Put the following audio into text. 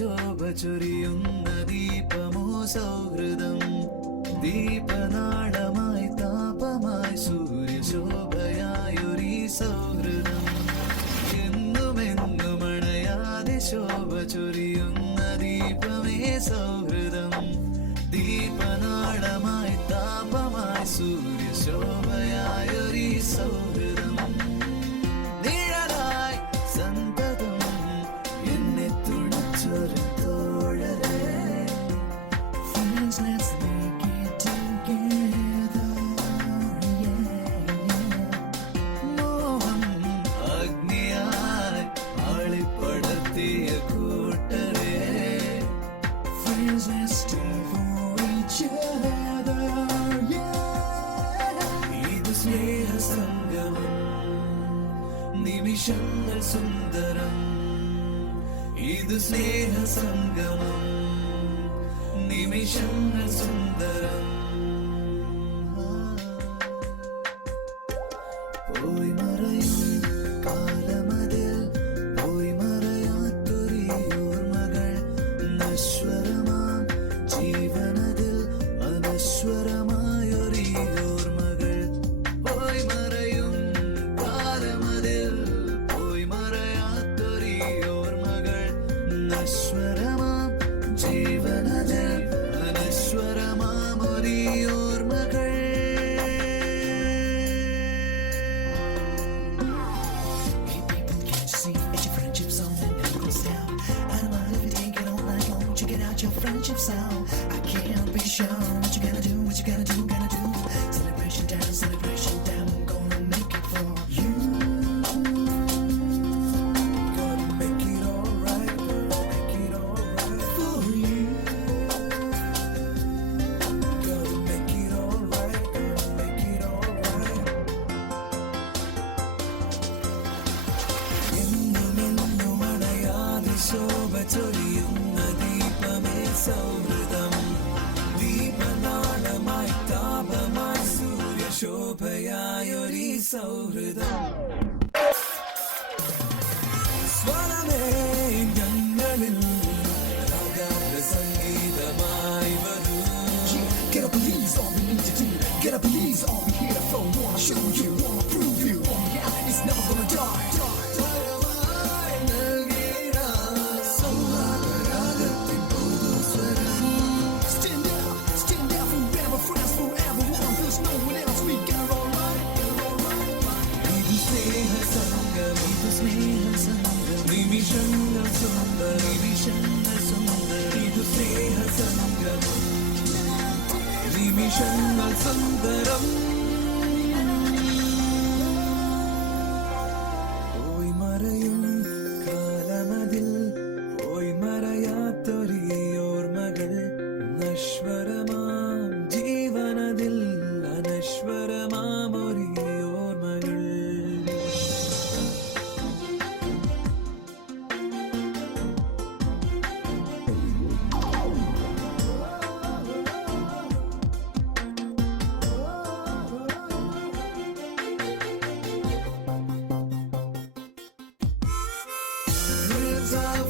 ശോഭ ചൊരിയുന്ന ദീപമോ സൗഹൃദം. ദീപനാളമായി താപമായി സൂര്യശോഭയായൊരീ സൗഹൃദം. എന്നുമെന്നും അണയാതെ ശോഭ ചൊരിയുന്ന ദീപമേ സൗഹൃദം. ദീപനാളമായി താപമായി സൂര്യശോഭയായൊരീ സൗഹൃദം. നിഴലായി സന്തതം എന്നെ തുണച്ചൊരു തോഴരേ. Friends, let's make it together, yeah. മോഹം അഗ്നിയായി ആളിപ്പടർത്തിയ കൂട്ടരേ. Friends, let's stay for each other, yeah. ഇത് സ്നേഹസംഗമം, നിമിഷങ്ങൾ സുന്ദരം. ഇത് സ്നേഹസംഗമം, നിമിഷങ്ങൾ സുന്ദരം. പോയി മറയും കാലമതിൽ പോയി മറയാത്തൊരീ ഓർമ്മകൾ. നശ്വരമാം ജീവനതിൽ അനശ്വരമായൊരീ ഓർമ്മകൾ. പോയി മറയും കാലമതിൽ പോയി മറയാത്തൊരീ ഓർമ്മകൾ. നശ്വരമാം ജീവനതിൽ അനശ്വരമാമൊരീ ഓർമ്മകൾ. Hey people, can't you see it's your friendship song that never goes down? I don't mind if you take it all night long. Check it out, your friendship sound. I can't be sure what you gotta do, what you gotta do, gotta do. Celebration time, I'm gonna make it for you. Gonna make it alright, gonna make it alright for you. Gonna make it alright, gonna make it alright. എന്നുമെന്നും അണയാതെ ശോഭ ചൊരിയുന്ന ദീപമേ സൗഹൃദം. ദീപനാളമായി താപമായി സൂര്യശോഭയായൊരീ സൗഹൃദം. സ്വരമേ ഞങ്ങളിൽ രാഗാര സംഗീതമായി വരൂ. Get up, please, all we need to do. Get up, please, all we here for. Wanna show you, wanna prove you. Oh yeah, it's never gonna die. പരമായി നൽകിയ സൗഹാർദ്ദരാഗത്തിൻ പുതുസ്വരം. Stand out forever, friends forever. One, there's no one else. We got it all right. ഇത് സ്നേഹസംഗമം, ഇത് സ്നേഹസംഗമം. നിമിഷങ്ങൾ സുന്ദരം, നിമിഷങ്ങൾ സുന്ദരം. ഇത് സ്നേഹസംഗമം, നിമിഷങ്ങൾ സുന്ദരം. പോയി മറയും കാലമതിൽ പോയി മറയാത്തൊരീ ഓർമ്മകൾ. നശ്വരമാം ജീവനതിൽ അനശ്വരമാമൊരീ ഓർമ്മകൾ. Friends are